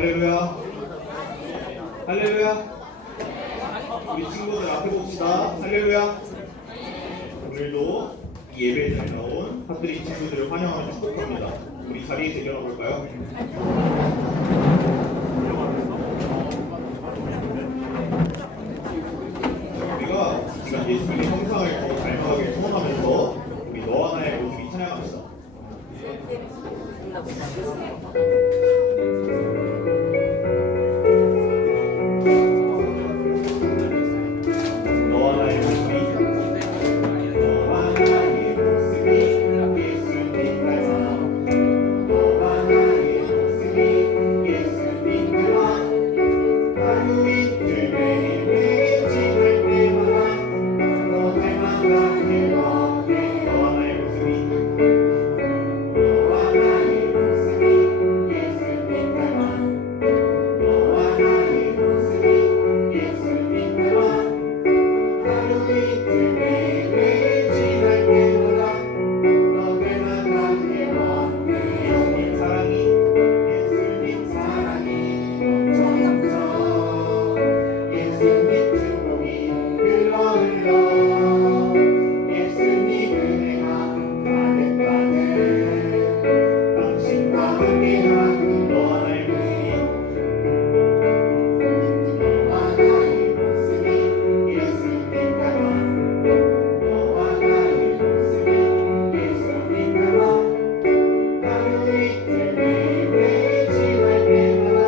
할렐루야. 할렐루야. 우리 친구들 앞에 봅시다. 할렐루야. 오늘도 이 예배에 잘 나온 카톨릭 친구들을 환영하며 축복합니다. 우리 자리에 일어나 볼까요? 우리가 지금 예수님의 형상을 더 닮아가길 소원하면서 우리 너와 나의 모습이 찬양합시다. 너와 나의 모습이 예수님 닮아 너와 나의 모습이 예수님 닮아 하루 이틀 매일매일 지날 때마다 너 닮아가길 원해 너와 나의 모습이 너와 나의 모습이 예수님 닮아 너와 나의 모습이 예수님 닮아 하루 이틀 매일매일 지날 때마다 너 닮아가길 원해 예수님 사랑이 예수님 사랑이 넘쳐 예수님 축복이 흘러 예수님 은혜가 가득가득 당신과 함께한 너와 나의 모습이 예수님 닮아 너와 나의 모습이 예수님 닮아 하루 이틀 매일매일 지날 때마다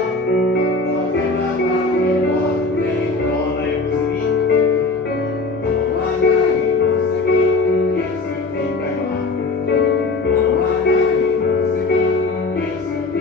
너 닮아가길 원해 너와 나의 모습이 너와 나의 모습이 예수님 닮아 너와 나의 모습이 예수님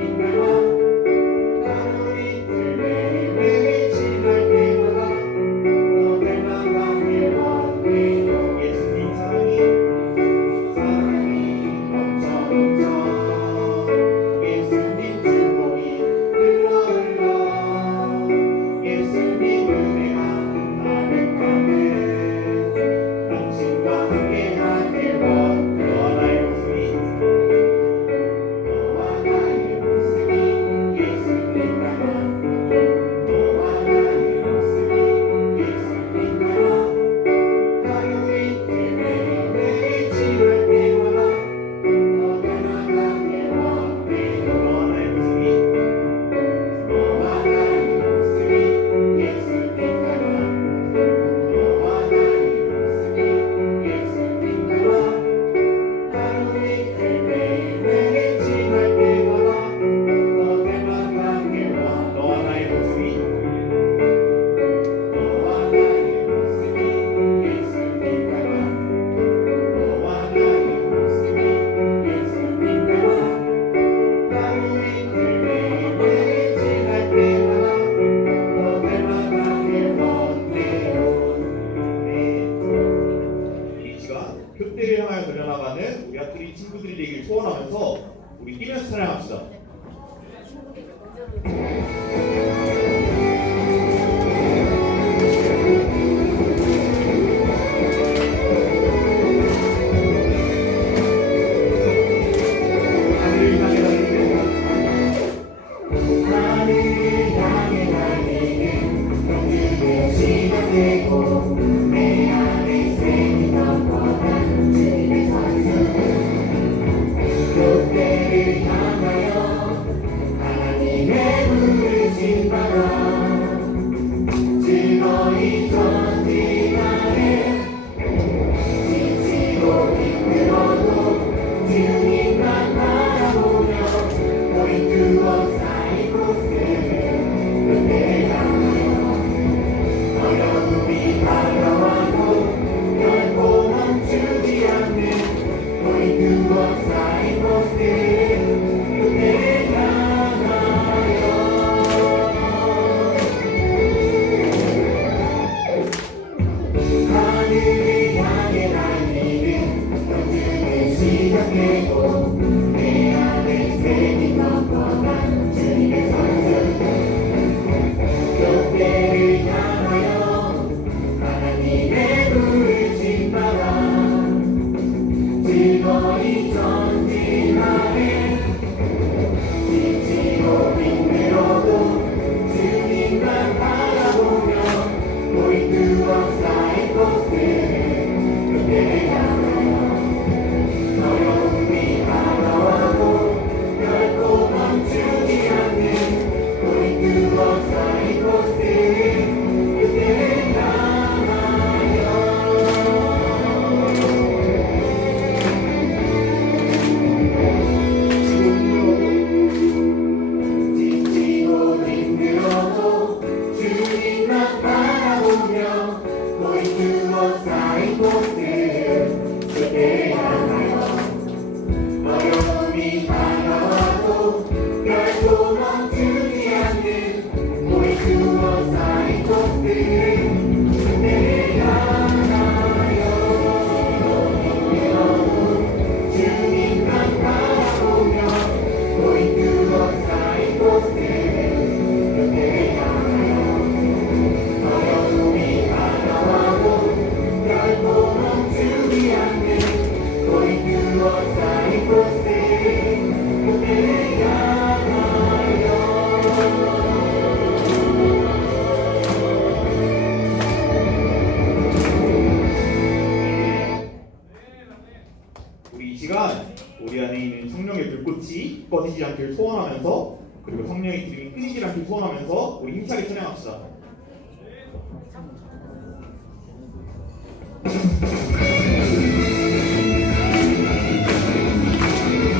소원하면서 그리고 성령의 기름이 끊이지 않게 소원하면서 우리 힘차게 찬양합시다.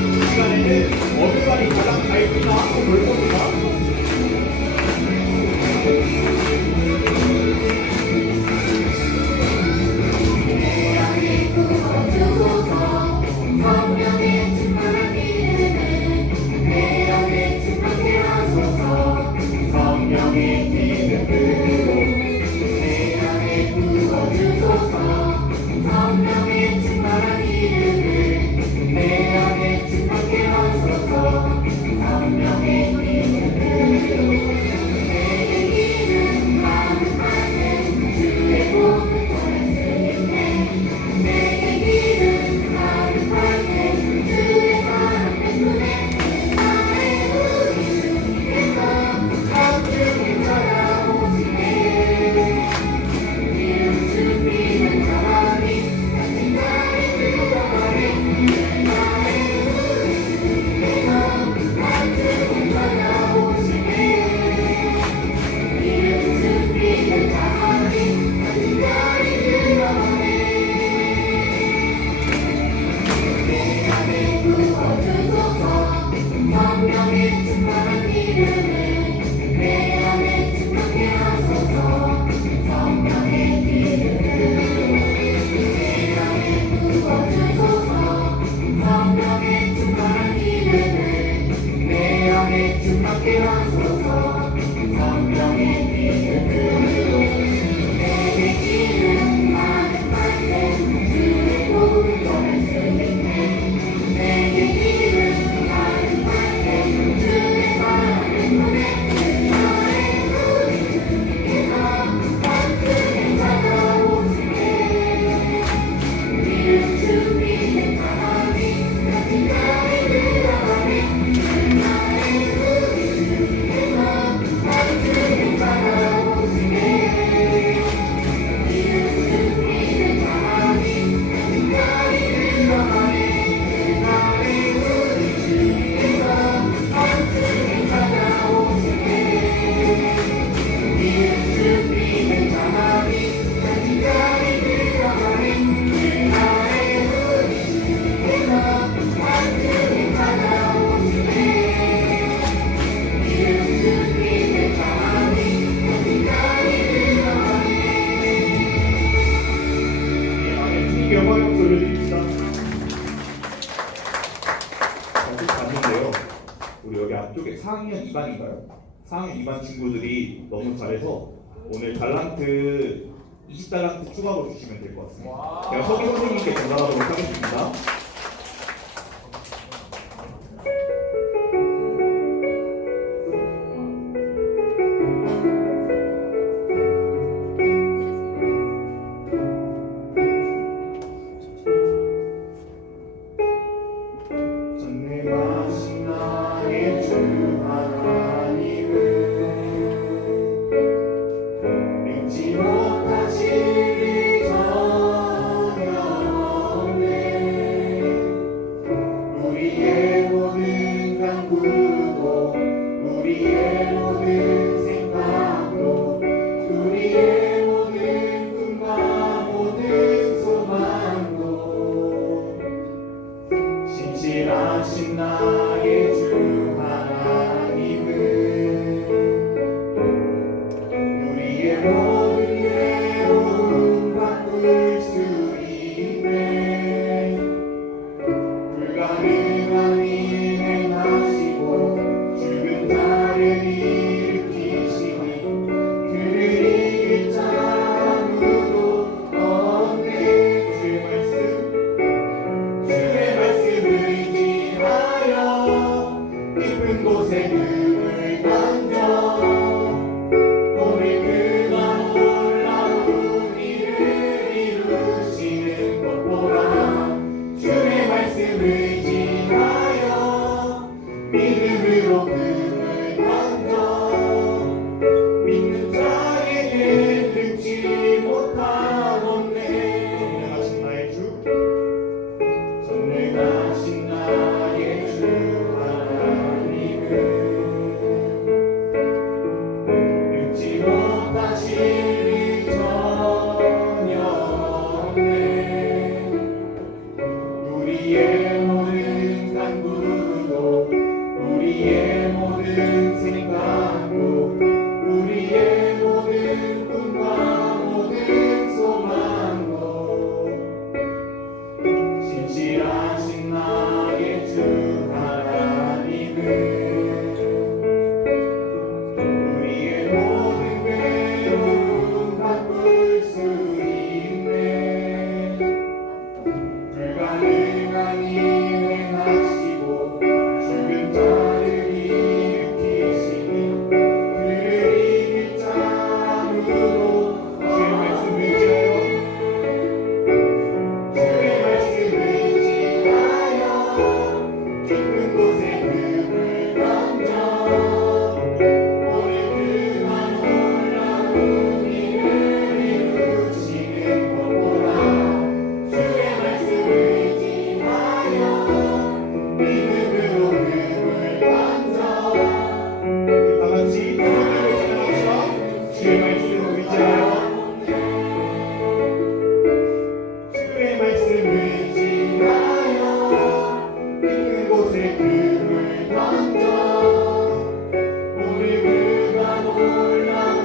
이 시간에는 어느 말이 가장 밝으나 한번 볼 겁니다. 우리 여기 앞쪽에 4학년 2반인가요? 4학년 2반 친구들이 너무 잘해서 오늘 달란트 20달란트 추가로 주시면 될 것 같습니다. 제가 서기 선생님께 전달하도록 하겠습니다. 신실하신 나의 주 하나님은 우리의 모든 괴로움 바꿀 수 있네. 불가능한 일 행하시고 죽은 자를 일으키시니 그를 이길 자 아무도 없네. 주의 말씀을 의지하여 깊은 곳에 눈을 던져 오늘 그가 놀라운 일을 이루시는 것 보라. 주의 말씀을 의지하여 믿음으로 눈을 던져 믿는 자에게 능치 못하겠네. 전능하신 나의 주, 전능하신 나의 주 하나님 우리의 모든 생각도 우리의 모든 꿈과 모든 소망도 진실하신 나의 주 하나님은 우리의 모든 괴로움 바꿀 수 있네. 불가능한 일을 행하시고 죽은 자를 일으키시니 그를 이길 자 아무도 주의 말씀을 지하여 깊은 곳에 금을 던져 오늘 그만 놀라운 일을 이루시는 것 보라. 주의 말씀을 지하여 믿음으로 금을 던져 다 같이 기도를 진행합시다. 주의 말씀을 의지하여 주의 말씀을 지하여 깊은 곳에 금을 던져 오늘 그가 놀라운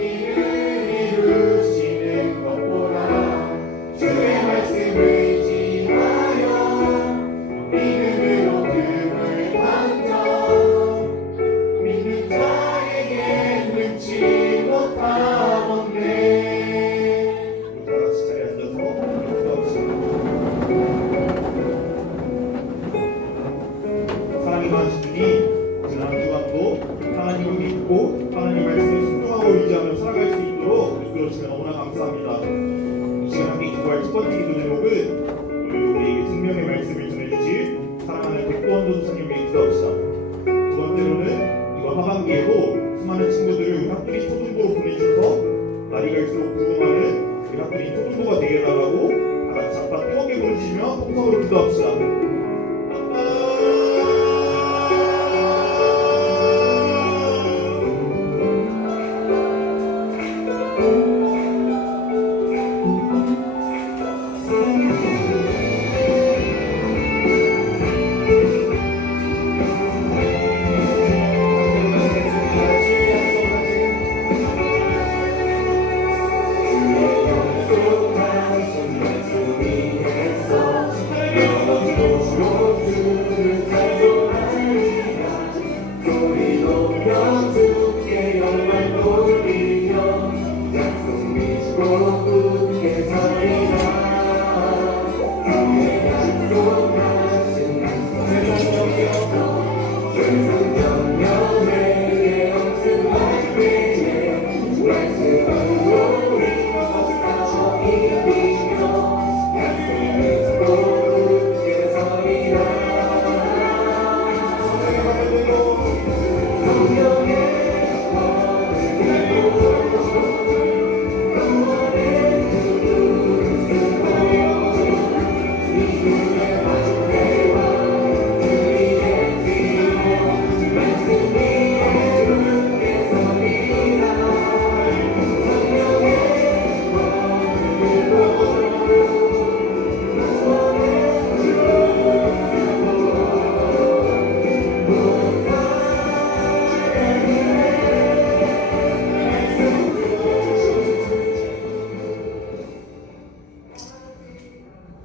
일을 이루시는 것 보라. 주의 말씀을 지하여 믿음으로 금을 던져 믿는 자에게 능치 못하겠네. 다 같이 자리에 앉아서 기도합시다. 사랑이 많으신 주님, 지난 한 주간도 하나님을 믿고 하나님 말씀에 순종하고 의지하며 살아갈 수 있도록 이끌어주시면 너무나 감사합니다. 이 시간 함께 기도할 첫 번째 기도 제목은 오늘 우리에게 생명의 말씀을 전해주실 사랑하는 백도원 전도사님에게 기도합시다. 두 번째로는 이번 하반기에도 수많은 친구들을 우리 학교리 초등부로 보내주셔서 날이 갈수록 부흥하는 우리 학교리 초등부가 되게 해달라고 다 같이 아빠 뜨겁게 부르시며 통성으로 기도합시다.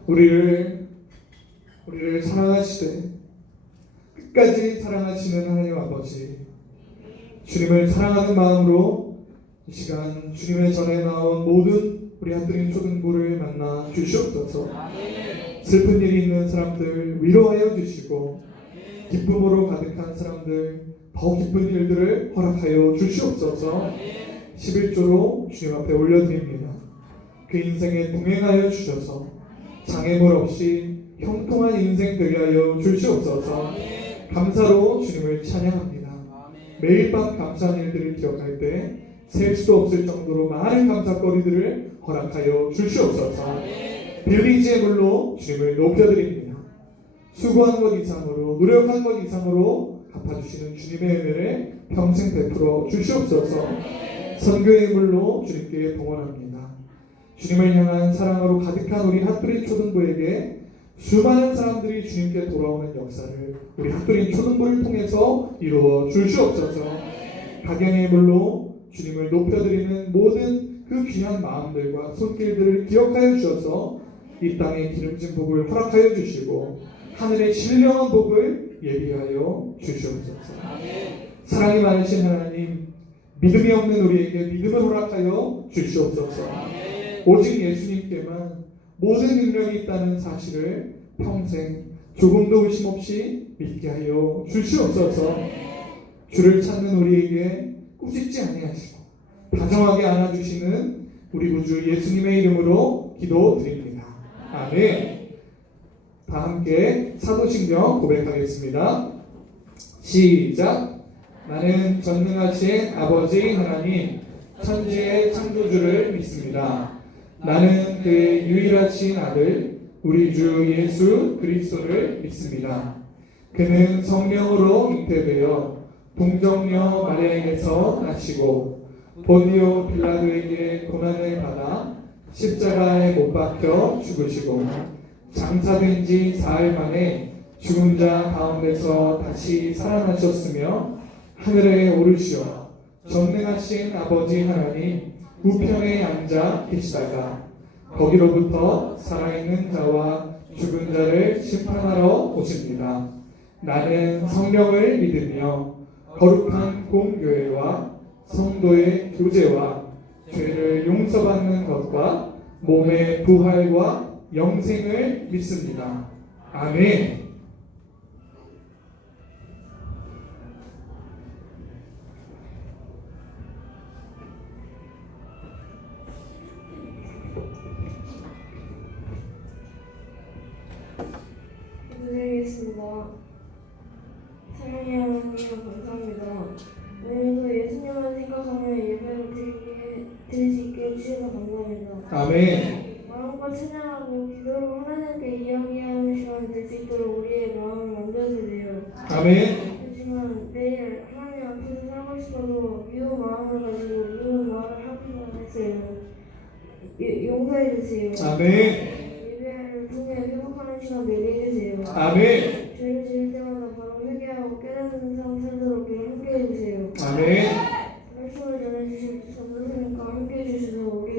우리를 사랑하시되 끝까지 사랑하시는 하나님 아버지, 주님을 사랑하는 마음으로 이 시간 주님의 전에 나온 모든 우리 한드림 초등부를 만나 주시옵소서. 슬픈 일이 있는 사람들 위로하여 주시고 기쁨으로 가득한 사람들 더 기쁜 일들을 허락하여 주시옵소서. 11조로 주님 앞에 올려드립니다. 그 인생에 동행하여 주셔서 장애물 없이 형통한 인생 되게 하여 주시옵소서. 감사로 주님을 찬양합니다. 매일 밤 감사한 일들을 기억할 때 셀 수도 없을 정도로 많은 감사거리들을 허락하여 주시옵소서. 빌리지의 물로 주님을 높여드립니다. 수고한 것 이상으로 노력한 것 이상으로 갚아주시는 주님의 은혜를 평생 베풀어 주시옵소서. 선교의 물로 주님께 봉헌합니다. 주님을 향한 사랑으로 가득한 우리 핫브리 초등부에게 수많은 사람들이 주님께 돌아오는 역사를 우리 학교인 초등부를 통해서 이루어 주시옵소서. 각양의 물로 주님을 높여드리는 모든 그 귀한 마음들과 손길들을 기억하여 주셔서 이 땅의 기름진 복을 허락하여 주시고 하늘의 신령한 복을 예비하여 주시옵소서. 사랑이 많으신 하나님, 믿음이 없는 우리에게 믿음을 허락하여 주시옵소서. 오직 예수님께만 모든 능력이 있다는 사실을 평생 조금도 의심 없이 믿게 하여 주시옵소서. 주를 찾는 우리에게 꾸짖지 아니하시고 다정하게 안아주시는 우리 구주 예수님의 이름으로 기도드립니다. 아멘. 다 함께 사도신경 고백하겠습니다. 시작. 나는 전능하신 아버지 하나님 천지의 창조주를 믿습니다. 나는 그의 유일하신 아들 우리 주 예수 그리스도를 믿습니다. 그는 성령으로 잉태되어 동정녀 마리아에게서 나시고 본디오 빌라도에게 고난을 받아 십자가에 못 박혀 죽으시고 장사된 지 사흘 만에 죽은 자 가운데서 다시 살아나셨으며 하늘에 오르시어 전능하신 아버지 하나님 우편에 앉아 계시다가 거기로부터 살아있는 자와 죽은 자를 심판하러 오십니다. 나는 성령을 믿으며 거룩한 공교회와 성도의 교제와 죄를 용서받는 것과 몸의 부활과 영생을 믿습니다. 아멘. 기도드리겠습니다. 사랑의 하나님 감사합니다. 오늘도 예수님을 생각하며 예배를 드릴 수 있게 해주셔서 감사합니다. 아멘. 마음과 찬양하고 기도로 하나님께 이야기하는 시간이 될 수 있도록 우리의 마음을 만들어주세요. 아멘. 하지만 내일 하나님 앞에서 살고 싶어도 미운 마음을 가지고 미운 말을 하기만 했어요. 용서해주세요. 아멘. 예배를 통해 회복하는 시간 되게 해주세요. 아멘. 죄를 지을 때마다 바로 회개하고 깨닫는 삶 살도록 함께 해주세요. 아멘. 말씀을 전해주실 선생님과 함께 해주셔서 우리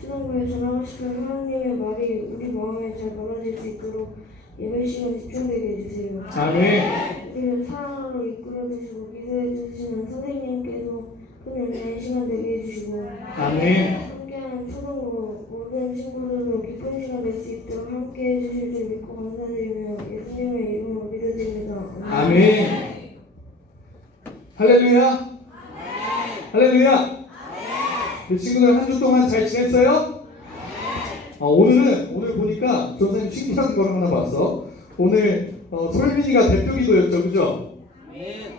수동부에 전하고 싶은 하나님의 말이 우리 마음에 잘 받아질 수 있도록 예배 시간 집중되게 해주세요. 아멘. 우리를 사랑으로 이끌어주시고 기도해주시는 선생님께도 큰 은혜의 시간 되게 해주시고 아멘. 함께하는 초등부 모든 친구들도 기쁜 시간 될 수 있도록 함께 해주실 줄 믿고 감사드리며 예수님의 이름으로 믿어드립니다. 아멘. 할렐루야. 할렐루야. 그 친구들 한 주 동안 잘 지냈어요? 오늘 보니까 선생님 신기한 걸 하나 봤어. 오늘 솔민이가 대표 기도였죠, 그죠?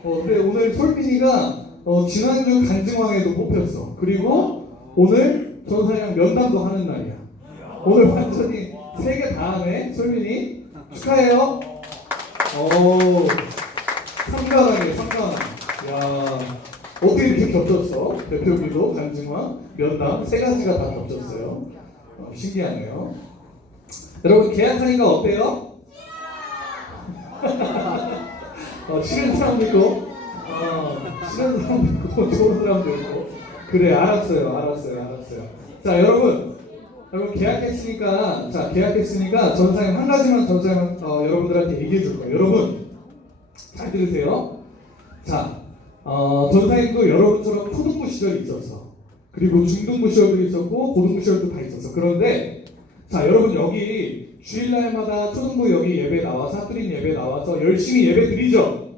근데 오늘 솔민이가 지난주 간증왕에도 뽑혔어. 그리고 오늘 전사랑 면담도 하는 날이야. 오늘 완전히 3개 다 하네. 솔민이 축하해요. 상관하네, 상관. 야, 어떻게 이렇게 겹쳤어? 대표기도, 간증왕, 면담 3가지가 다 겹쳤어요. 신기하네요. 여러분 계약하니까 어때요? 싫은 사람도 있고, 싫은 사람도 있고, 좋은 사람도 있고. 그래, 알았어요. 자, 여러분 계약했으니까, 전사님 한 가지만 여러분들한테 얘기해 줄 거예요. 여러분 잘 들으세요. 자, 전사님도 여러분처럼 초등부 시절이 있었어. 그리고 중등부 시절도 있었고 고등부 시절도 다 있었어. 그런데 자, 여러분 여기 주일날마다 초등부 여기 예배 나와서 사투린 예배 나와서 열심히 예배 드리죠.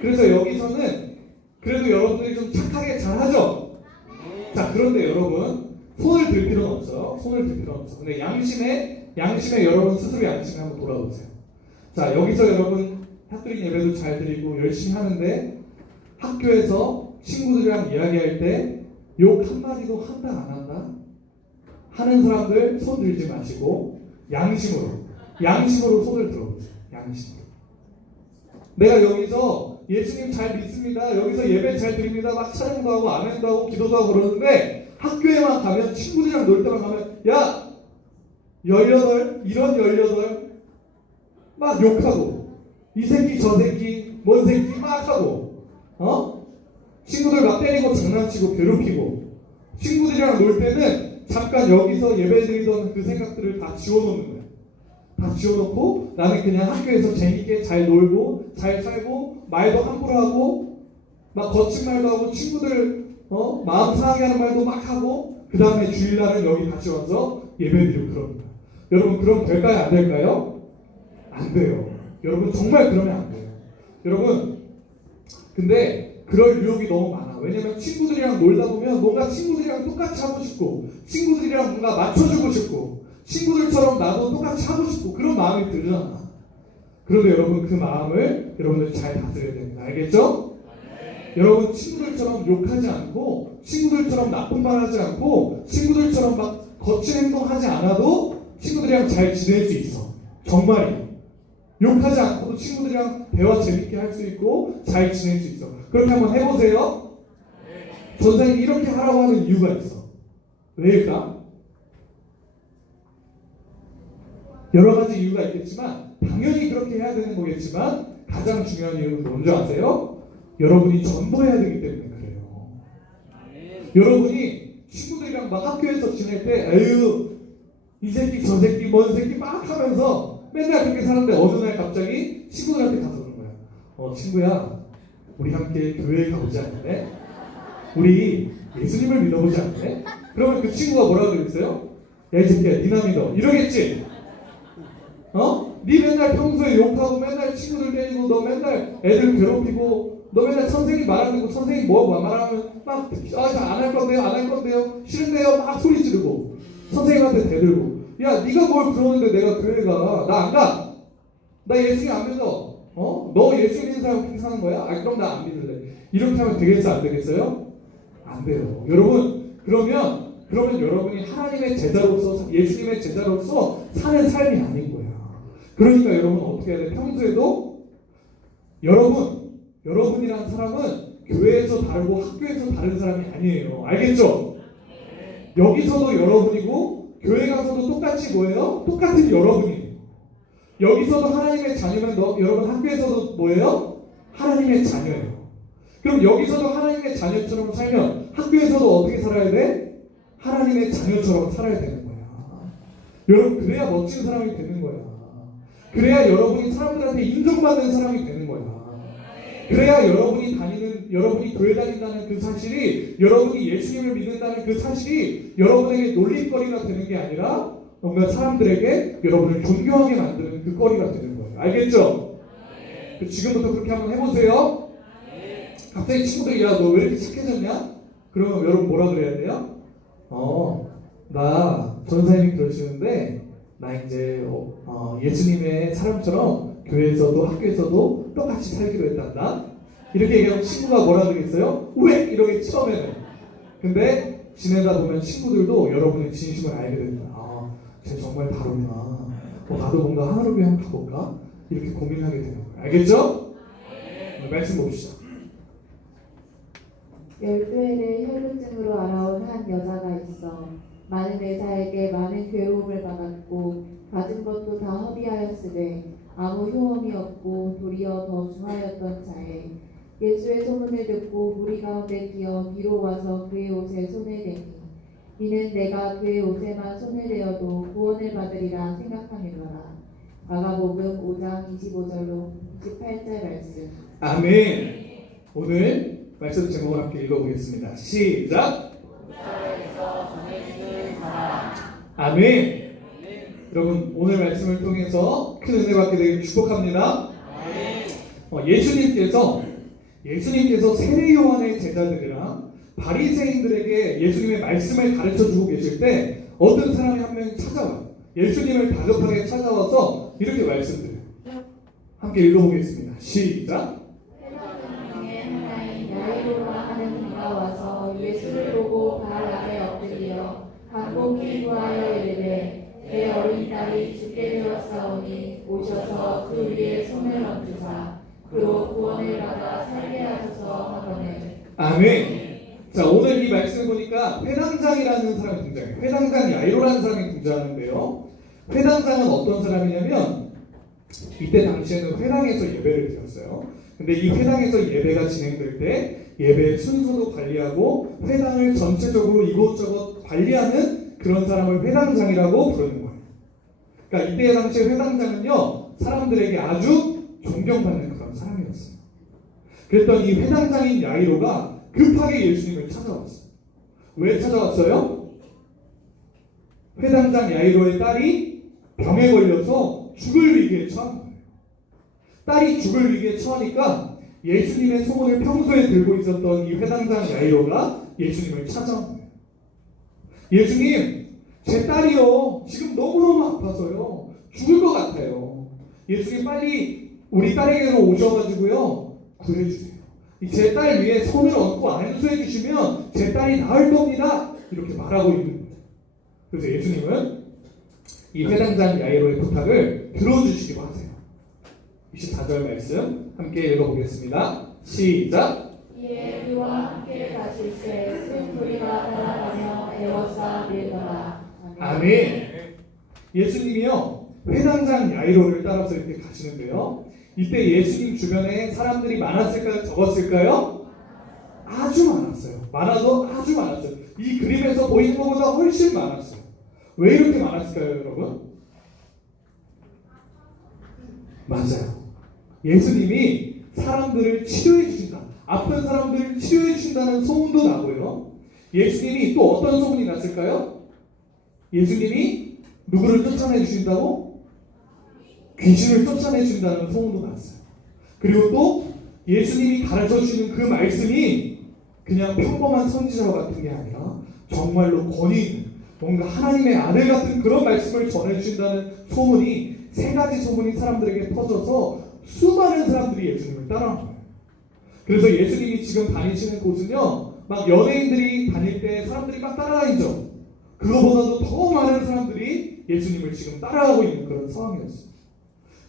그래서 여기서는 그래도 여러분들이 좀 착하게 잘 하죠. 자, 그런데 여러분 손을 들 필요는 없어요. 근데 양심에 여러분 스스로 양심에 한번 돌아보세요. 자, 여기서 여러분 사투린 예배도 잘 드리고 열심히 하는데 학교에서 친구들이랑 이야기할 때 욕 한마디도 한다 안 한다? 하는 사람들 손 들지 마시고 양심으로 손을 들어보세요. 양심으로. 내가 여기서 예수님 잘 믿습니다. 여기서 예배 잘 드립니다. 막 찬양도 하고 아멘도 하고 기도도 하고 그러는데 학교에만 가면 친구들이랑 놀 때만 가면 야 18 이런 18 막 욕하고 이 새끼 저 새끼 뭔 새끼 막 하고 친구들 막 때리고 장난치고 괴롭히고 친구들이랑 놀 때는 잠깐 여기서 예배드리던 그 생각들을 다 지워놓는 거야. 다 지워놓고 나는 그냥 학교에서 재밌게 잘 놀고 잘 살고 말도 함부로 하고 막 거친 말도 하고 친구들 마음 상하게 하는 말도 막 하고 그 다음에 주일날은 여기 다시 와서 예배드리고 그러는 거야. 여러분 그럼 될까요? 안 될까요? 안 돼요. 여러분 정말 그러면 안 돼요. 여러분 근데 그럴 유혹이 너무 많아. 왜냐면 친구들이랑 놀다 보면 뭔가 친구들이랑 똑같이 하고 싶고 친구들이랑 뭔가 맞춰주고 싶고 친구들처럼 나도 똑같이 하고 싶고 그런 마음이 들잖아. 그런데 여러분 그 마음을 여러분들 잘 다스려야 됩니다. 알겠죠? 여러분 친구들처럼 욕하지 않고 친구들처럼 나쁜 말 하지 않고 친구들처럼 막 거친 행동하지 않아도 친구들이랑 잘 지낼 수 있어. 정말이에요. 욕하지 않고도 친구들이랑 대화 재밌게 할 수 있고 잘 지낼 수 있어. 그렇게 한번 해보세요. 전사님이 이렇게 하라고 하는 이유가 있어. 왜일까? 여러 가지 이유가 있겠지만 당연히 그렇게 해야 되는 거겠지만 가장 중요한 이유는 뭔지 아세요? 여러분이 전도해야 되기 때문에 그래요. 여러분이 친구들이랑 막 학교에서 지낼 때 에휴 이 새끼 저 새끼 뭔 새끼 막 하면서 맨날 그렇게 사는데 어느 날 갑자기 친구들한테 가서 그런 거야. 친구야 우리 함께 교회에 가보지 않을래? 우리 예수님을 믿어보지 않을래? 그러면 그 친구가 뭐라고 그랬어요? 야 이 새끼야 니나 믿어 이러겠지? 니 맨날 평소에 욕하고 맨날 친구들 때리고 너 맨날 애들 괴롭히고 너 맨날 선생님 말 안 듣고 선생님 뭐 말하면 막 안 할 건데요 안 할 건데요 싫은데요 막 소리 지르고 선생님한테 대들고 야 네가 뭘 그러는데 내가 교회 가 나 안 가 나 예수님 안 믿어 너 예수 믿는 사람 그렇게 사는 거야? 그럼 나 안 믿을래 이렇게 하면 되겠어 안 되겠어요? 안 돼요. 여러분 그러면 여러분이 하나님의 제자로서 예수님의 제자로서 사는 삶이 아닌 거야. 그러니까 여러분 어떻게 해야 돼? 평소에도 여러분이라는 사람은 교회에서 다르고 학교에서 다른 사람이 아니에요. 알겠죠? 여기서도 여러분이고 교회 가서도 똑같이 뭐예요? 똑같은 여러분이에요. 여기서도 하나님의 자녀면 여러분 학교에서도 뭐예요? 하나님의 자녀예요. 그럼 여기서도 하나님의 자녀처럼 살면 학교에서도 어떻게 살아야 돼? 하나님의 자녀처럼 살아야 되는 거야. 여러분 그래야 멋진 사람이 되는 거야. 그래야 여러분이 사람들한테 인정받는 사람이 되는 거야. 그래야 여러분이 교회 다닌다는 그 사실이 여러분이 예수님을 믿는다는 그 사실이 여러분에게 놀림거리가 되는 게 아니라 뭔가 사람들에게 여러분을 존경하게 만드는 그 거리가 되는 거예요. 알겠죠? 지금부터 그렇게 한번 해보세요. 갑자기 친구들이 야 너 왜 이렇게 착해졌냐? 그러면 여러분 뭐라 그래야 돼요? 나 전사님이 그러시는데 나 이제 예수님의 사람처럼 교회에서도 학교에서도 똑같이 살기로 했단다. 이렇게 얘기하면 친구가 뭐라 그러겠어요? 왜? 이러겠지 처음에는. 근데 지내다 보면 친구들도 여러분의 진심을 알게 됩니다. 쟤 정말 다르구나. 나도 뭔가 하나로교회 한번 가볼까? 이렇게 고민하게 되는 거예요. 알겠죠? 말씀 봅시다. 12회를 혈루증으로 알아온 한 여자가 있어. 많은 의사에게 많은 괴로움을 받았고 받은 것도 다 허비하였으되 아무 효험이 없고 도리어 더 중하였던 자에 예수의 소문을 듣고 무리 가운데 뛰어 비로 와서 그의 옷에 손을 대니 이는 내가 그의 옷에만 손을 대어도 구원을 받으리라 생각함이더라. 마가복음 5장 25절로 28절 말씀. 아멘. 오늘 말씀 제목을 함께 읽어보겠습니다. 시작. 아멘. 여러분 오늘 말씀을 통해서 큰 은혜 받게 되길 축복합니다. 예수님께서 세례 요한의 제자들이랑 바리새인들에게 예수님의 말씀을 가르쳐주고 계실 때 어떤 사람이 한 명 찾아와요. 예수님을 다급하게 찾아와서 이렇게 말씀드려요. 함께 읽어보겠습니다. 시작. 하는 이가 와서 예수를 보고 발 아래 엎드려 간곡히 구하여 이르되 내 어린 딸이 죽게 되었사오니 오셔서 그 위에 손을 얹으사 그로 구원을 받아 살게 하소서 하거늘. 아멘. 자 오늘 이 말씀을 보니까 회당장이라는 사람이 등장해요. 회당장 야이로라는 사람이 등장하는데요. 회당장은 어떤 사람이냐면 이때 당시에는 회당에서 예배를 드렸어요. 근데 이 회당에서 예배가 진행될 때 예배의 순서도 관리하고 회당을 전체적으로 이곳저곳 관리하는 그런 사람을 회당장이라고 부르는 거예요. 그러니까 이때 당시에 회당장은요, 사람들에게 아주 존경받는 그런 사람이었어요. 그랬더니 이 회당장인 야이로가 급하게 예수님을 찾아왔어요. 왜 찾아왔어요? 회당장 야이로의 딸이 병에 걸려서 죽을 위기에 처한 거예요. 딸이 죽을 위기에 처하니까 예수님의 소원을 평소에 들고 있었던 이 회당장 야이로가 예수님을 찾아온 거예요. 예수님, 제 딸이요, 지금 너무너무 아파서요, 죽을 것 같아요. 예수님 빨리 우리 딸에게로 오셔가지고요, 구해주세요. 제 딸 위에 손을 얹고 안수해 주시면 제 딸이 나을 겁니다. 이렇게 말하고 있는 거예요. 그래서 예수님은 이 회당장 야이로의 부탁을 들어주시기로 하세요. 24절 말씀 함께 읽어보겠습니다. 시작. 이에 그와 함께 가실 때 큰 무리가 따라가며 애워싸 밀더라. 아멘. 예수님이요, 회당장 야이로를 따라서 이렇게 가시는데요, 이때 예수님 주변에 사람들이 많았을까요? 적었을까요? 아주 많았어요. 많아도 아주 많았어요. 이 그림에서 보이는 것보다 훨씬 많았어요. 왜 이렇게 많았을까요, 여러분? 맞아요. 예수님이 사람들을 치료해 주신다. 아픈 사람들을 치료해 주신다는 소문도 나고요. 예수님이 또 어떤 소문이 났을까요? 예수님이 누구를 쫓아내 주신다고? 귀신을 쫓아내 주신다는 소문도 났어요. 그리고 또 예수님이 가르쳐 주시는 그 말씀이 그냥 평범한 선지자 같은 게 아니라 정말로 권위 있는, 뭔가 하나님의 아들 같은 그런 말씀을 전해주신다는 소문이, 세 가지 소문이 사람들에게 퍼져서 수많은 사람들이 예수님을 따라온 거예요. 그래서 예수님이 지금 다니시는 곳은요, 막 연예인들이 다닐 때 사람들이 막 따라다니죠. 그거보다도 더 많은 사람들이 예수님을 지금 따라가고 있는 그런 상황이었어요.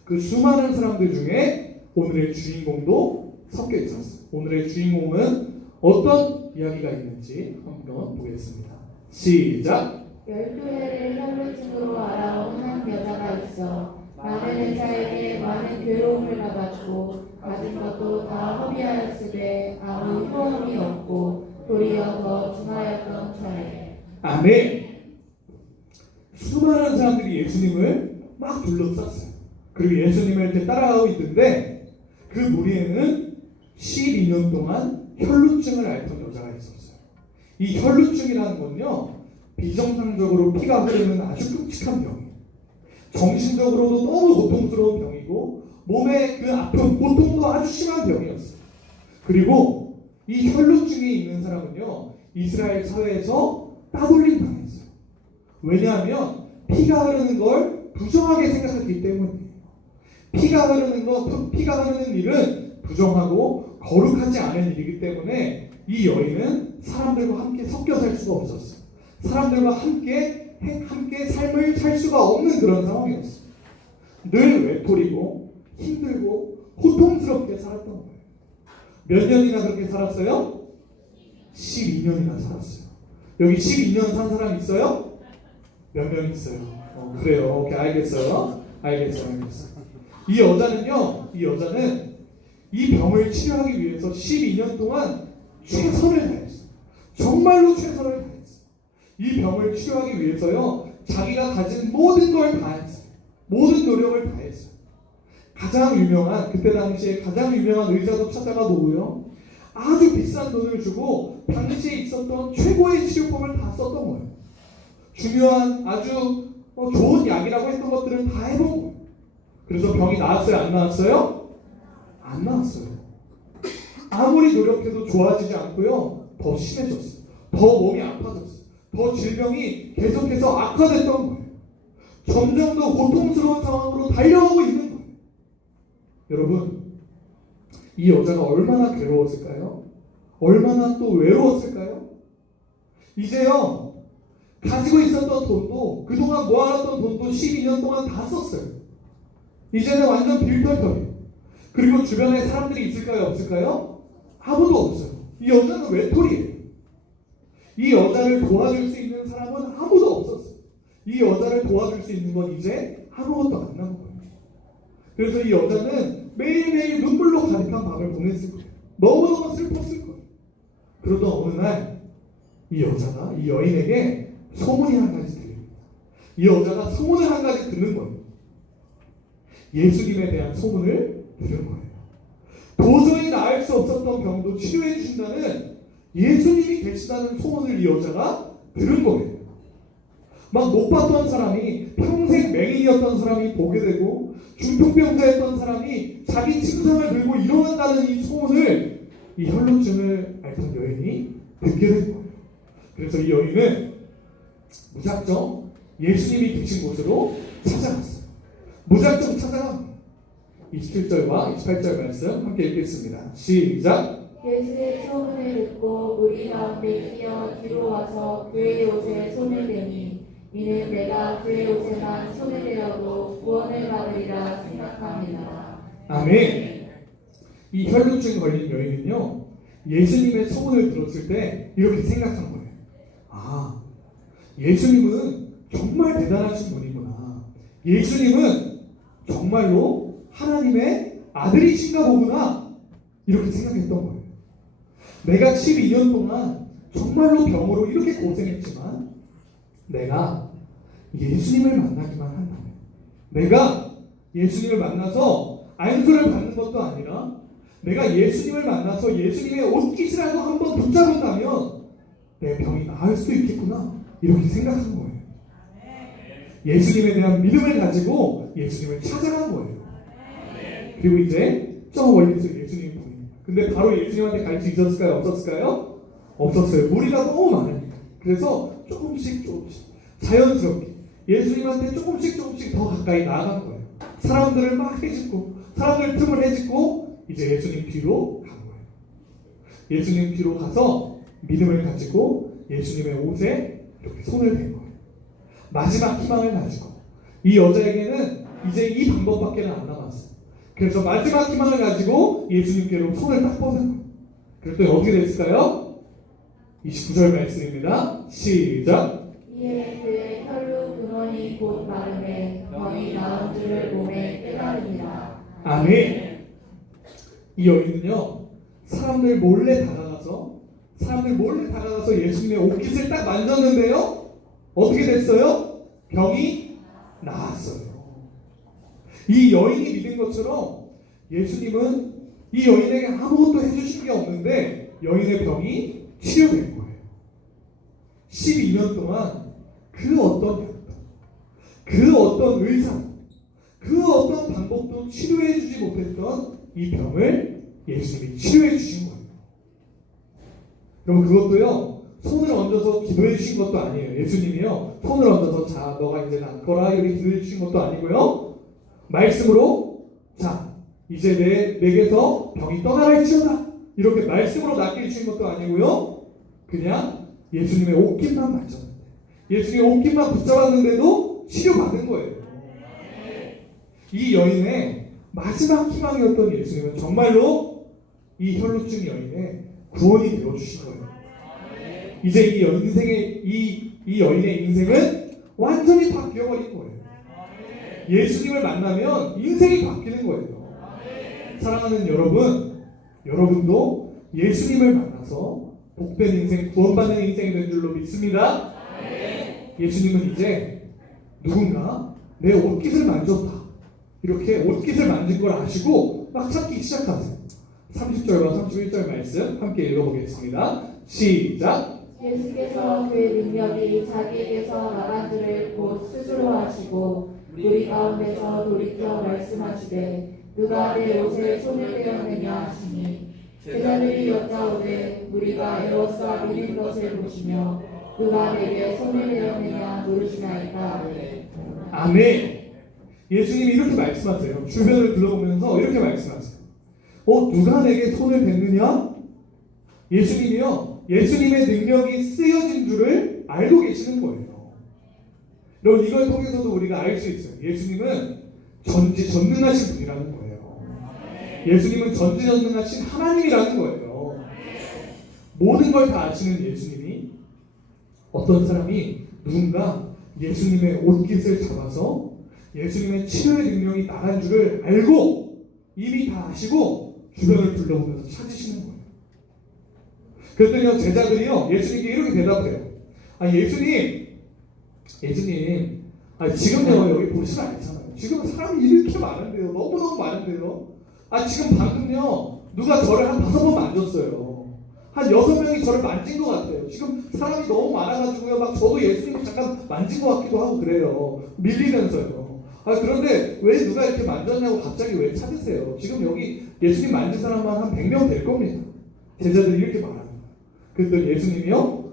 그 수많은 사람들 중에 오늘의 주인공도 섞여 있었어요. 오늘의 주인공은 어떤 이야기가 있는지 한번 보겠습니다. 시작. 12해를 혈루증으로 알아온 한 여자가 있어 많은 의사에게 많은 괴로움을 받았고 가진 것도 다 허비하였으되 아무 효험이 없고 도리어 더 중하였던 터에. 아멘. 수많은 사람들이 예수님을 막 둘러쌌어요. 그리고 예수님을 이렇게 따라가고 있는데 그 무리에는 12년 동안 혈루증을 앓던 여자가 있었어요. 이 혈루증이라는 건요, 비정상적으로 피가 흐르는 아주 끔찍한 병이에요. 정신적으로도 너무 고통스러운 병이고 몸의 그 아픔, 고통도 아주 심한 병이었어요. 그리고 이 혈루증이 있는 사람은요, 이스라엘 사회에서 따돌림 당했어요. 왜냐하면 피가 흐르는 걸 부정하게 생각했기 때문이에요. 피가 흐르는 일은 부정하고 거룩하지 않은 일이기 때문에 이 여인은 사람들과 함께 섞여 살 수가 없었어요. 사람들과 함께 삶을 살 수가 없는 그런 상황이었어요. 늘 외톨이고 힘들고 고통스럽게 살았던 거예요. 몇 년이나 그렇게 살았어요? 12년이나 살았어요. 여기 12년 산 사람 있어요? 몇 명 있어요? 그래요. 오케이, 알겠어요. 이 여자는 이 병을 치료하기 위해서 12년 동안 최선을 다했어요. 정말로 최선을 다했어요. 이 병을 치료하기 위해서요, 자기가 가진 모든 걸 다했어요. 모든 노력을 다했어요. 그때 당시에 가장 유명한 의사도 찾아가 보고요, 아주 비싼 돈을 주고 당시에 있었던 최고의 치료법을 다 썼던 거예요. 중요한 아주 좋은 약이라고 했던 것들은 다 해본 거예요. 그래서 병이 나았어요? 안 나았어요? 안 나았어요. 아무리 노력해도 좋아지지 않고요, 더 심해졌어요. 더 몸이 아파졌어요. 더 질병이 계속해서 악화됐던 거예요. 점점 더 고통스러운 상황으로 달려가고 있는 거예요. 여러분, 이 여자가 얼마나 괴로웠을까요? 얼마나 또 외로웠을까요? 이제요, 가지고 있었던 돈도, 그동안 모아놨던 돈도 12년 동안 다 썼어요. 이제는 완전 빌털털이에요. 그리고 주변에 사람들이 있을까요? 없을까요? 아무도 없어요. 이 여자는 외톨이에요. 이 여자를 도와줄 수 있는 사람은 아무도 없었어요. 이 여자를 도와줄 수 있는 건 이제 아무것도 안 남은 거예요. 그래서 이 여자는 매일매일 눈물로 가득한 밤을 보냈을 거예요. 너무너무 슬펐을 거예요. 그러던 어느 날 이 여자가 이 여인에게 소문이 한 가지 들립니다. 이 여자가 소문을 한 가지 듣는 거예요. 예수님에 대한 소문을 들은 거예요. 도저히 나을 수 없었던 병도 치료해 주신다는 예수님이 계시다는 소문을 이 여자가 들은 거예요. 막 못 봤던 사람이, 평생 맹인이었던 사람이 보게 되고, 중풍병자였던 사람이 자기 침상을 들고 일어난다는 이 소문을 이 혈루증을 앓던 여인이 듣게 된 거예요. 그래서 이 여인은 무작정 예수님이 계신 곳으로 찾아갔어요. 무작정 찾아간 거예요. 27절과 28절 말씀 함께 읽겠습니다. 시작. 예수의 소문을 듣고 무리 가운데 뛰어 뒤로 와서 그의 옷에 손을 대니 이는 내가 그의 옷에만 손을 대어도 구원을 받으리라 생각합니다. 아멘. 이 혈루증 걸린 여인은요, 예수님의 소문을 들었을 때 이렇게 생각한 거예요. 아, 예수님은 정말 대단하신 분이구나. 예수님은 정말로 하나님의 아들이신가 보구나. 이렇게 생각했던 거예요. 내가 12년 동안 정말로 병으로 이렇게 고생했지만 내가 예수님을 만나기만 한다면, 내가 예수님을 만나서 안수를 받는 것도 아니라 내가 예수님을 만나서 예수님의 옷깃이라도 한번 붙잡은다면 내 병이 나을 수도 있겠구나, 이렇게 생각한 거예요. 예수님에 대한 믿음을 가지고 예수님을 찾아간 거예요. 그리고 이제 저 멀리서 예수님이 보입니다. 근데 바로 예수님한테 갈 수 있었을까요? 없었을까요? 없었어요. 무리가 너무 많으니까. 그래서 조금씩 자연스럽게 예수님한테 조금씩 더 가까이 나아간 거예요. 사람들을 막 해짓고, 사람들 틈을 해짓고 이제 예수님 뒤로 간 거예요. 예수님 뒤로 가서 믿음을 가지고 예수님의 옷에 이렇게 손을 댄 거예요. 마지막 희망을 가지고. 이 여자에게는 이제 이 방법밖에 안 남았어요. 그래서 마지막 희망을 가지고 예수님께로 손을 딱 뻗은 거예요. 그랬더니 어떻게 됐을까요? 29절 말씀입니다. 시작. 이에 그의 혈루 근원이 곧 마름에 병이 나은 줄을 몸에 깨달으니라. 아멘. 이 여인은요, 사람들 몰래 다가가서 예수님의 옷깃을 딱 만졌는데요, 어떻게 됐어요? 병이 나았어요. 이 여인이 믿은 것처럼 예수님은 이 여인에게 아무것도 해주신 게 없는데 여인의 병이 치료된 거예요. 12년 동안 그 어떤 약도, 그 어떤 의사, 그 어떤 방법도 치료해주지 못했던 이 병을 예수님이 치료해 주신 거예요. 여러분, 그것도요, 손을 얹어서 기도해 주신 것도 아니에요. 예수님이요, 손을 얹어서 자, 너가 이제 낫거라 이렇게 기도해 주신 것도 아니고요, 말씀으로 자, 이제 내게서 병이 떠나갈지어다 이렇게 말씀으로 낫게 해주신 것도 아니고요, 그냥 예수님의 옷깃만 만졌는데, 예수님의 옷깃만 붙잡았는데도 치료받은 거예요. 이 여인의 마지막 희망이었던 예수님은 정말로 이 혈루증 여인의 구원이 되어주신 거예요. 이제 이 여인의 인생은 완전히 바뀌어버린 거예요. 예수님을 만나면 인생이 바뀌는 거예요. 사랑하는 여러분, 여러분도 예수님을 만나서 복된 인생, 구원받는 인생이 된 줄로 믿습니다. 예수님은 이제 누군가 내 옷깃을 만졌다, 이렇게 옷깃을 만진 걸 아시고 막 찾기 시작하세요. 30절과 31절 말씀 함께 읽어보겠습니다. 시작. 예수께서 그의 능력이 자기에게서 나간 줄을 곧 스스로 하시고 무리 가운데서 돌이켜 말씀하시되 누가 내 옷에 손을 대었느냐 하시니 제자들이 여짜오되 우리가 에워싸 미는 것을 보시며 누가 내게 손을 대었느냐 물으시나이까 하되. 아멘. 예수님이 이렇게 말씀하세요. 주변을 둘러보면서 이렇게 말씀하세요. 누가 내게 손을 댔느냐? 예수님이요, 예수님의 능력이 쓰여진 줄을 알고 계시는 거예요. 여러분, 이걸 통해서도 우리가 알 수 있어요. 예수님은 전지전능하신 분이라는 거예요. 예수님은 전지전능하신 하나님이라는 거예요. 모든 걸 다 아시는 예수님이 어떤 사람이 누군가 예수님의 옷깃을 잡아서 예수님의 치료의 능력이 나간 줄을 알고 이미 다 아시고 주변을 둘러보면서 찾으시는 거예요. 그랬더니 제자들이요 예수님께 이렇게 대답해요. 예수님, 지금요 여기 보시면 알잖아요. 지금 사람이 이렇게 많은데요, 너무너무 많은데요. 지금 방금요 누가 저를 한 5번 만졌어요. 한 6명이 저를 만진 것 같아요. 지금 사람이 너무 많아가지고요, 막 저도 예수님을 잠깐 만진 것 같기도 하고 그래요. 밀리면서요. 그런데 왜 누가 이렇게 만졌냐고 갑자기 왜 찾으세요? 지금 여기 예수님 만진 사람만 한 100명 될 겁니다. 제자들이 이렇게 말합니다. 그랬더니 예수님이요,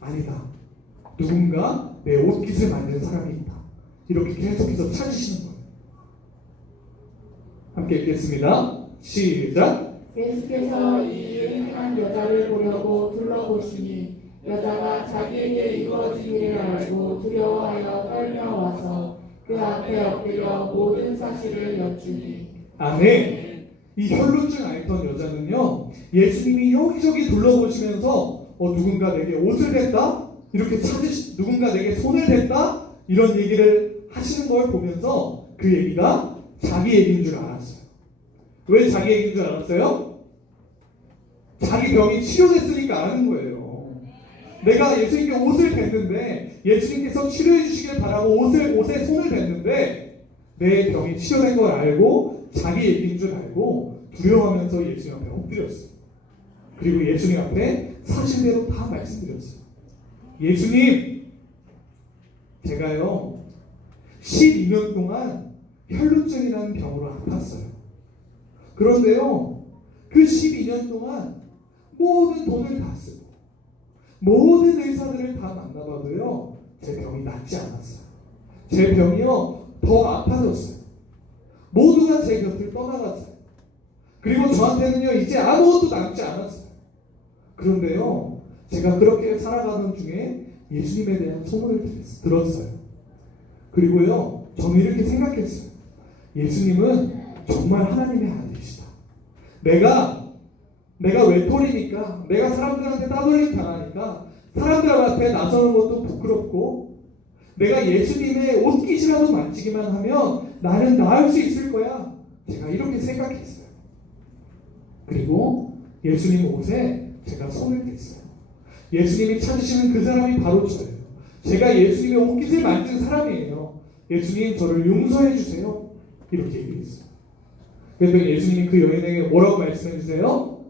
아니다. 누군가 내 옷깃을 만든 사람이 있다. 이렇게 계속해서 찾으시는 거예요. 함께 읽겠습니다. 시작. 예수께서 이 행한 여자를 보려고 둘러보시니 여자가 자기에게 이루어진 일을 알고 두려워하여 떨며와서 그 앞에 엎드려 모든 사실을 여쭈니. 아멘. 이 혈루증 앓던 여자는요, 예수님이 여기저기 둘러보시면서 누군가 내게 옷을 댔다? 이렇게 누군가 내게 손을 댔다? 이런 얘기를 하시는 걸 보면서 그 얘기가 자기 얘기인 줄 알았어요. 왜 자기 얘기인 줄 알았어요? 자기 병이 치료됐으니까 아는 거예요. 내가 예수님께 옷을 댔는데 예수님께서 치료해 주시길 바라고 옷에 손을 댔는데 내 병이 치료된 걸 알고 자기 얘기인 줄 알고 두려워하면서 예수님 앞에 엎드렸어요. 그리고 예수님 앞에 사실대로 다 말씀드렸어요. 예수님, 제가요 12년 동안 혈루증이라는 병으로 아팠어요. 그런데요 그 12년 동안 모든 돈을 다 쓰고 모든 의사들을 다 만나봐도요 제 병이 낫지 않았어요. 제 병이요 더 아파졌어요. 모두가 제 곁을 떠나갔어요. 그리고 저한테는요 이제 아무것도 남지 않았어요. 그런데요 제가 그렇게 살아가는 중에 예수님에 대한 소문을 들었어요. 그리고요 저는 이렇게 생각했어요. 예수님은 정말 하나님의 아들이시다. 내가 외톨이니까, 내가 사람들한테 따돌림 당하니까 사람들 앞에 나서는 것도 부끄럽고, 내가 예수님의 옷깃이라도 만지기만 하면 나는 나을 수 있을 거야. 제가 이렇게 생각했어요. 그리고 예수님 옷에 제가 손을 댔어요. 예수님이 찾으시는 그 사람이 바로 저예요. 제가 예수님의 옷깃을 만진 사람이에요. 예수님 저를 용서해 주세요. 이렇게 얘기했어요. 그랬더니 예수님이 그 여인에게 뭐라고 말씀해 주세요?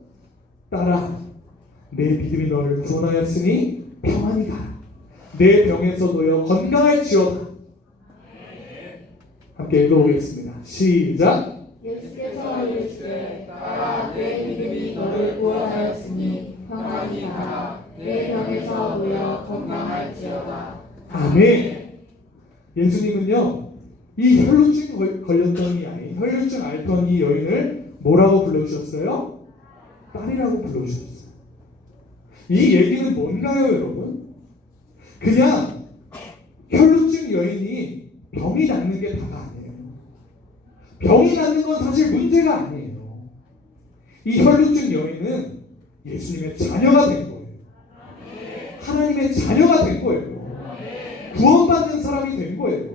딸아, 내 믿음이 너를 구원하였으니 평안히 가라. 내 병에서 놓여 건강할지어다. 함께 읽어보겠습니다. 시작. 예수께서 이르시되 딸아 내 믿음이 너를 구원하였으니 평안히 가라. 내 병에서 놓여 건강할지어다. 아멘. 예수님은요 이 혈루증 걸렸던 이 아이, 혈루증 앓던 이 여인을 뭐라고 불러주셨어요? 딸이라고 불러주셨어요. 이 얘기는 뭔가요, 여러분? 그냥 혈루증 여인이 병이 낫는 게 다가 아니에요. 병이 낫는 건 사실 문제가 아니에요. 이 혈루증 여인은 예수님의 자녀가 된 거예요. 하나님의 자녀가 된 거예요. 구원받는 사람이 된 거예요.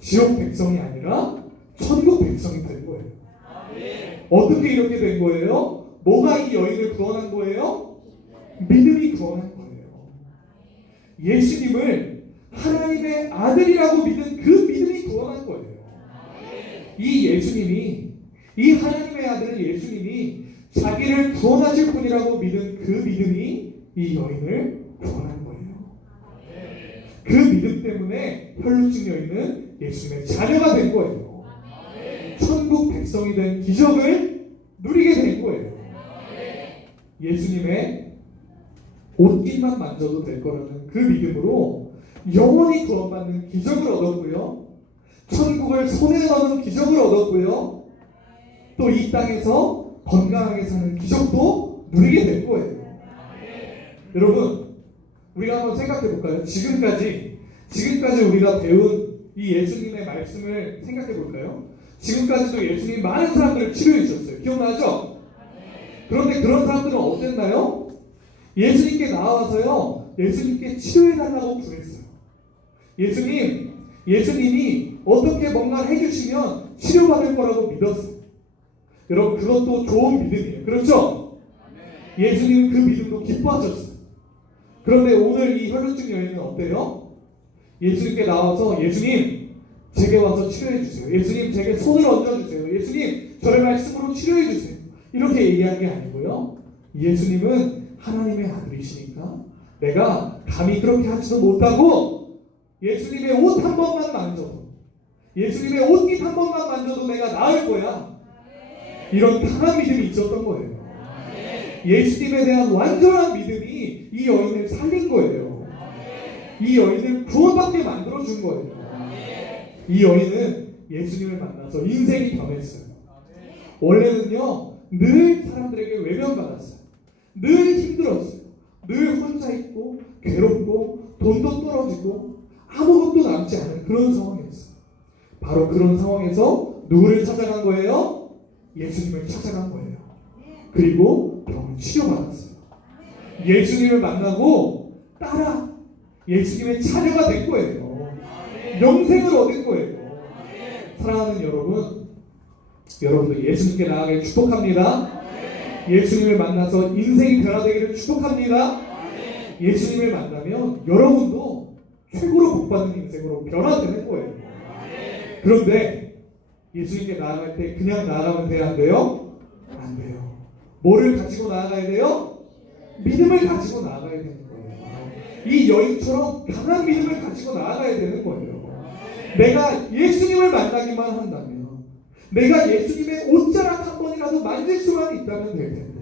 지옥 백성이 아니라 천국 백성이 된 거예요. 어떻게 이렇게 된 거예요? 뭐가 이 여인을 구원한 거예요? 믿음이 구원한 거예요. 예수님을 하나님의 아들이라고 믿은 그 믿음이 구원한 거예요. 이 예수님이, 이 하나님의 아들 예수님이 자기를 구원하실 분이라고 믿은 그 믿음이 이 여인을 구원한 거예요. 그 믿음 때문에 혈루증 여인은 예수님의 자녀가 된 거예요. 천국 백성이 된 기적을 누리게 된 거예요. 예수님의 옷깃만 만져도 될 거라는 그 믿음으로 영원히 구원받는 기적을 얻었고요. 천국을 손에 넣는 기적을 얻었고요. 또 이 땅에서 건강하게 사는 기적도 누리게 된 거예요. 여러분, 우리가 한번 생각해 볼까요? 지금까지 우리가 배운 이 예수님의 말씀을 생각해 볼까요? 지금까지도 예수님 많은 사람들을 치료해 주셨어요. 기억나죠? 그런데 그런 사람들은 어땠나요? 예수님께 나와서요, 예수님께 치료해 달라고 구했어요. 예수님이 어떻게 뭔가를 해주시면 치료받을 거라고 믿었어요. 여러분 그것도 좋은 믿음이에요. 그렇죠? 예수님은 그 믿음도 기뻐하셨어요. 그런데 오늘 이 혈루증 여인은 어때요? 예수님께 나와서 예수님 제게 와서 치료해 주세요. 예수님 제게 손을 얹어주세요. 예수님 저를 말씀으로 치료해 주세요. 이렇게 얘기한 게 아니고요. 예수님은 하나님의 아들이시니까 내가 감히 그렇게 하지도 못하고 예수님의 옷 한 번만 만져도 예수님의 옷깃 한 번만 만져도 내가 나을 거야. 이런 강한 믿음이 있었던 거예요. 예수님에 대한 완전한 믿음이 이 여인을 살린 거예요. 이 여인을 구원받게 만들어준 거예요. 이 여인은 예수님을 만나서 인생이 변했어요. 원래는요 늘 사람들에게 외면받았어요. 늘 힘들었어요. 늘 혼자 있고 괴롭고 돈도 떨어지고 아무것도 남지 않은 그런 상황이었어요. 바로 그런 상황에서 누구를 찾아간 거예요? 예수님을 찾아간 거예요. 그리고 병을 치료받았어요. 예수님을 만나고 따라 예수님의 자녀가 된 거예요. 영생을 얻은 거예요. 사랑하는 여러분, 여러분도 예수님께 나아가길 축복합니다. 예수님을 만나서 인생이 변화되기를 축복합니다. 예수님을 만나면 여러분도 최고로 복받는 인생으로 변화되는 거예요. 그런데 예수님께 나아갈 때 그냥 나아가면 돼요? 안 돼요? 안 돼요. 뭐를 가지고 나아가야 돼요? 믿음을 가지고 나아가야 되는 거예요. 이 여인처럼 강한 믿음을 가지고 나아가야 되는 거예요. 내가 예수님을 만나기만 한다면 내가 예수님의 옷자락 한 번이라도 만질 수만 있다면 될 텐데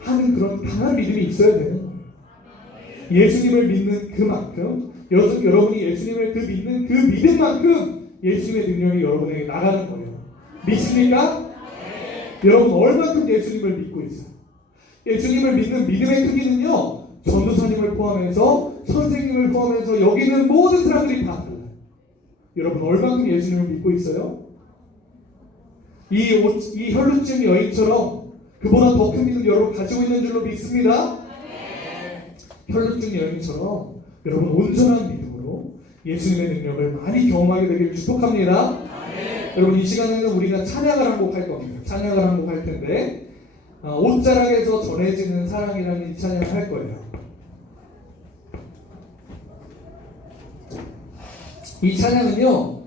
하는 그런 강한 믿음이 있어야 되는 거예요. 예수님을 믿는 그만큼 여러분이 예수님을 믿는 그 믿음만큼 예수님의 능력이 여러분에게 나가는 거예요. 믿습니까? 여러분 얼마큼 예수님을 믿고 있어요? 예수님을 믿는 믿음의 크기는요 전도사님을 포함해서 선생님을 포함해서 여기 있는 모든 사람들이 다 달라요. 여러분 얼마큼 예수님을 믿고 있어요? 이 혈루증 여인처럼 그보다 더 큰 믿음 여러분 가지고 있는 줄로 믿습니다. 혈루증 여인처럼 여러분 온전한 믿음으로 예수님의 능력을 많이 경험하게 되기를 축복합니다. 여러분 이 시간에는 우리가 찬양을 한 곡 할 겁니다. 찬양을 한 곡 할 텐데 옷자락에서 전해지는 사랑이라는 이 찬양을 할 거예요. 이 찬양은요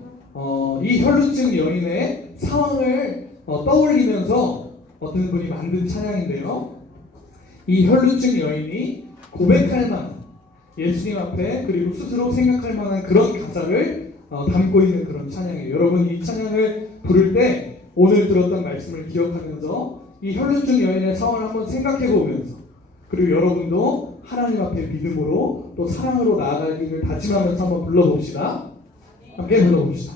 이 혈루증 여인의 상황을 떠올리면서 어떤 분이 만든 찬양인데요. 이 혈루증 여인이 고백할 만한 예수님 앞에 그리고 스스로 생각할 만한 그런 가사를 담고 있는 그런 찬양이에요. 여러분 이 찬양을 부를 때 오늘 들었던 말씀을 기억하면서 이 혈루증 여인의 상황을 한번 생각해 보면서 그리고 여러분도 하나님 앞에 믿음으로 또 사랑으로 나아가기를 다짐하면서 한번 불러봅시다. 함께 불러봅시다.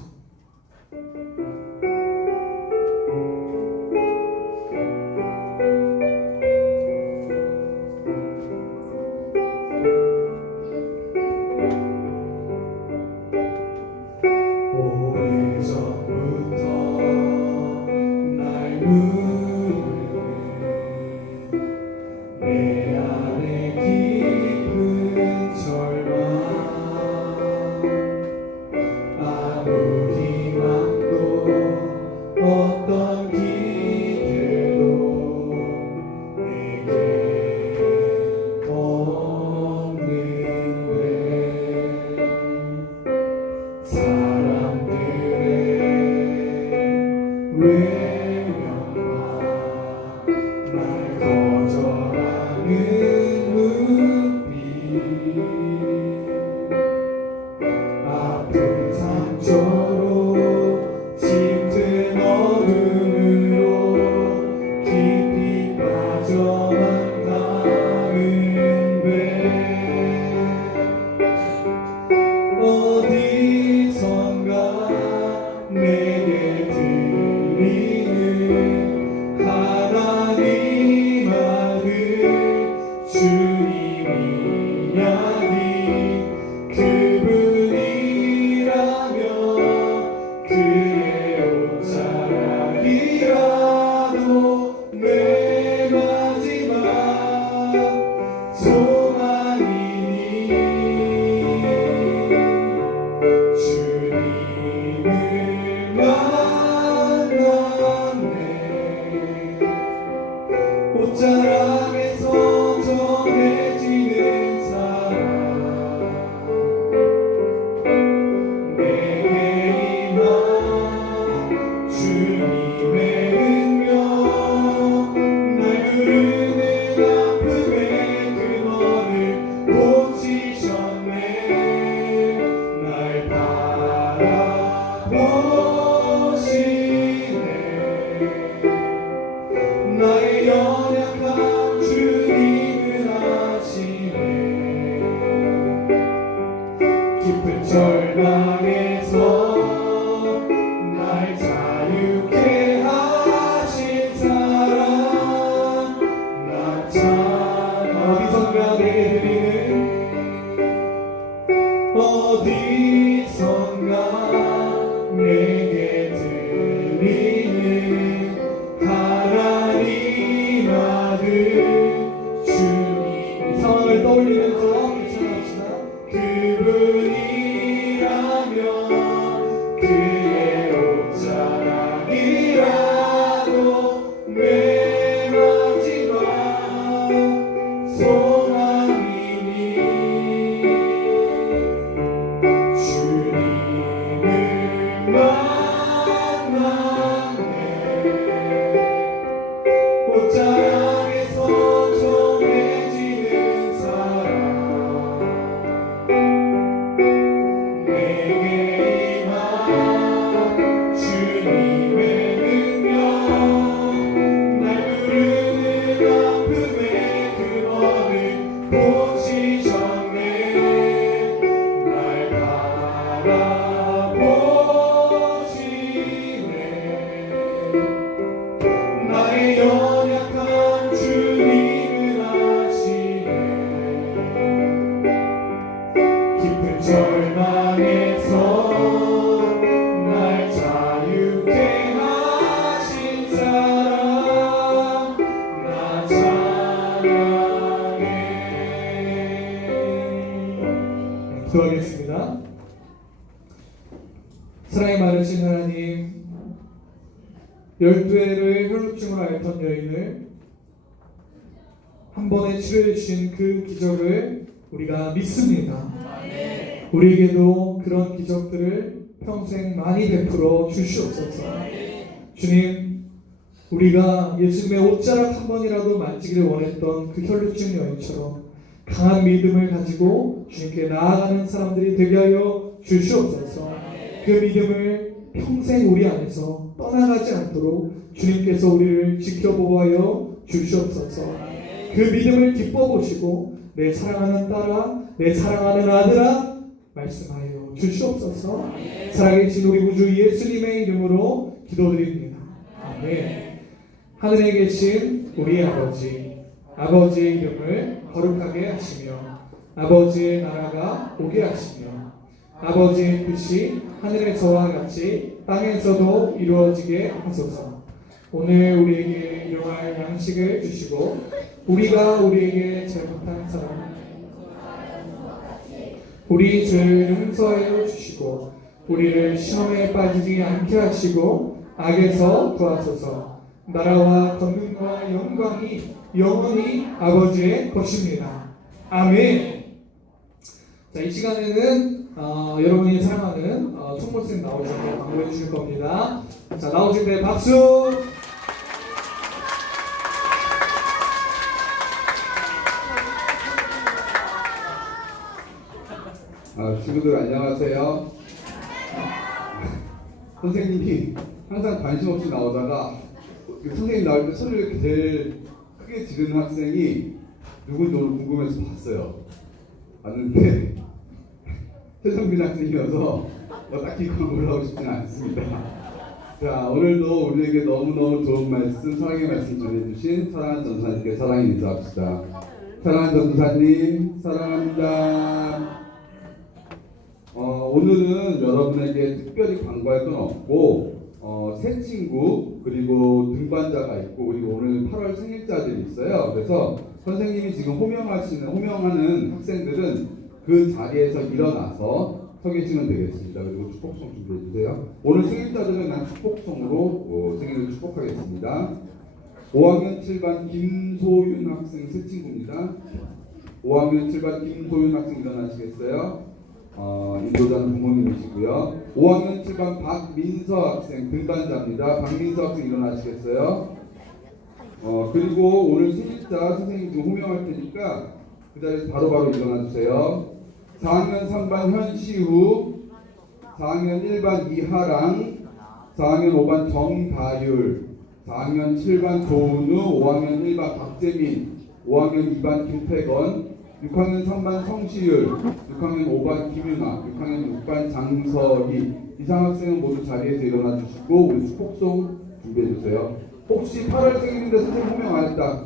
주님을 소망이니 주님을 만나네 옷자락에서 정해지는 사랑 내게 임한 주님의 능력 날 부르는 아픔의 근원을 보시셨네 날 바라보시네 나의 연약한 주님은 아시네 깊은 절망에서 날 자유케 하신 사랑 나 찬양해. 기도하겠습니다. 사랑이 많으신 하나님, 12회를 혈루증으로 앓던 여인을 한 번에 치료해 주신 그 기적을 우리가 믿습니다. 우리에게도 그런 기적들을 평생 많이 베풀어 주시옵소서. 주님, 우리가 예수님의 옷자락 한 번이라도 만지기를 원했던 그 혈루증 여인처럼 강한 믿음을 가지고 주님께 나아가는 사람들이 되게 하여 주시옵소서. 그 믿음을 평생 우리 안에서 떠나가지 않도록 주님께서 우리를 지켜보아여 주시옵소서. 그 믿음을 기뻐 보시고 내 사랑하는 딸아, 내 사랑하는 아들아 말씀하여 주시옵소서. 살아계신 우리 구주 예수님의 이름으로 기도드립니다. 아멘. 하늘에 계신 우리 아버지, 아버지의 이름을 거룩하게 하시며 아버지의 나라가 오게 하시며 아버지의 뜻이 하늘에서와 같이 땅에서도 이루어지게 하소서. 오늘 우리에게 일용할 양식을 주시고 우리가 우리에게 잘못한 사람 우리 죄를 용서하여 주시고 우리를 시험에 빠지지 않게 하시고 악에서 구하소서. 나라와 권능과 영광이 영원히 아버지의 것입니다. 아멘. 자, 이 시간에는 여러분이 사랑하는 총무쌤 나오셔서 광고해 주실 겁니다. 자, 나오실 때 박수. 친구들 안녕하세요. 선생님이 항상 관심 없이 나오다가 선생님 나올 때 소리를 이렇게 제일 크게 지르는 학생이 누군지 오늘 궁금해서 봤어요. 봤는데 최성빈 학생이어서 딱히 광고를 하고 싶지는 않습니다. 자, 오늘도 우리에게 너무너무 좋은 말씀, 사랑의 말씀 전해주신 사랑하는 전도사님께 사랑의 인사합시다. 사랑하는 전도사님 사랑합니다. 오늘은 여러분에게 특별히 광고할 건 없고 새 친구 그리고 등반자가 있고 그리고 오늘 8월 생일자들이 있어요. 그래서 선생님이 지금 호명하는 학생들은 그 자리에서 일어나서 서 계시면 되겠습니다. 그리고 축복송 준비해 주세요. 오늘 생일자들은 그냥 축복송으로 생일을 축복하겠습니다. 5학년 7반 김소윤 학생 새 친구입니다. 5학년 7반 김소윤 학생 일어나시겠어요? 인도자는 부모님이시고요. 5학년 7반 박민서 학생 등반자입니다. 박민서 학생 일어나시겠어요? 그리고 오늘 생일자 선생님 지금 호명할 테니까 그 자리에서 바로바로 일어나주세요. 4학년 3반 현시우, 4학년 1반 이하랑, 4학년 5반 정다율, 4학년 7반 조은우, 5학년 1반 박재민, 5학년 2반 김태건, 6학년 3반 성시율, 6학년 5반 김윤아, 6학년 6반 장서희. 이상 학생은 모두 자리에서 일어나 주시고 우리 축복송 준비해 주세요. 혹시 8월 생일인데 선생님 호명 안 했다?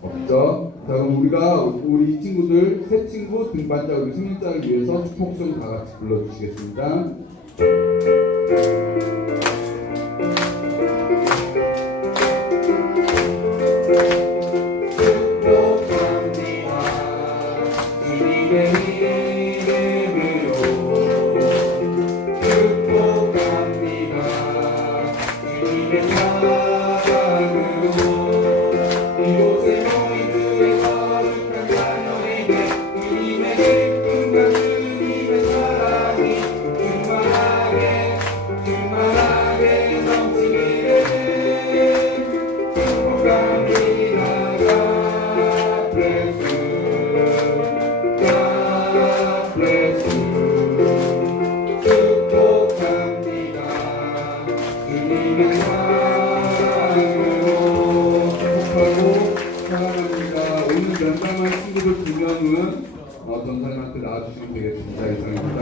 없죠? 자, 그럼 우리 이 친구들 새 친구 등반자 우리 생일자를 위해서 축복송 다 같이 불러주시겠습니다. 이곳에 모여 연장한 친구들 2명은 전사님한테 나와주시면 되겠습니다. 이상입니다.